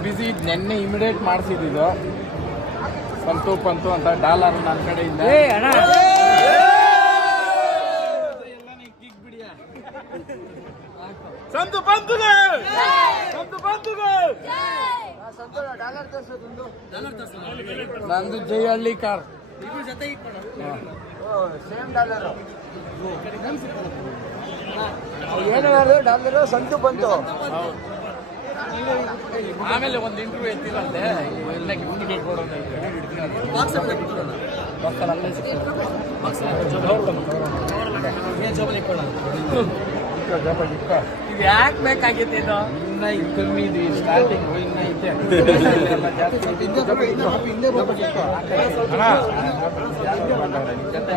ಬಿಸಿ ನೆನ್ನೆ ಇಮಿಡಿಯೇಟ್ ಮಾಡಿಸಿದ್ದು ಸಂತು ಪಂತು ಅಂತ ಡಾಲರ್ ನನ್ನ ಕಡೆಯಿಂದ ಸಂತು ಪಂತುಗೆ ನಂದು ಜೈಹಳ್ಳಿ ಕಾರ್ ಡಾಲರ್ ಸಂತು ಬಂತು. ಆಮೇಲೆ ಒಂದು ಇಂಟರ್ವ್ಯೂ ಎತ್ತಿರಂತೆ ಎಲ್ಲ ಗಿಫ್ಟ್ಗೆ ಕೊಡೋದು ಇದು ಯಾಕೆ ಬೇಕಾಗಿತ್ತು ಇದು ಇನ್ನ ಕಮ್ಮಿ ಇದು ಸ್ಟಾರ್ಟಿಂಗ್ ಇನ್ನ ಐತೆ ಜೊತೆ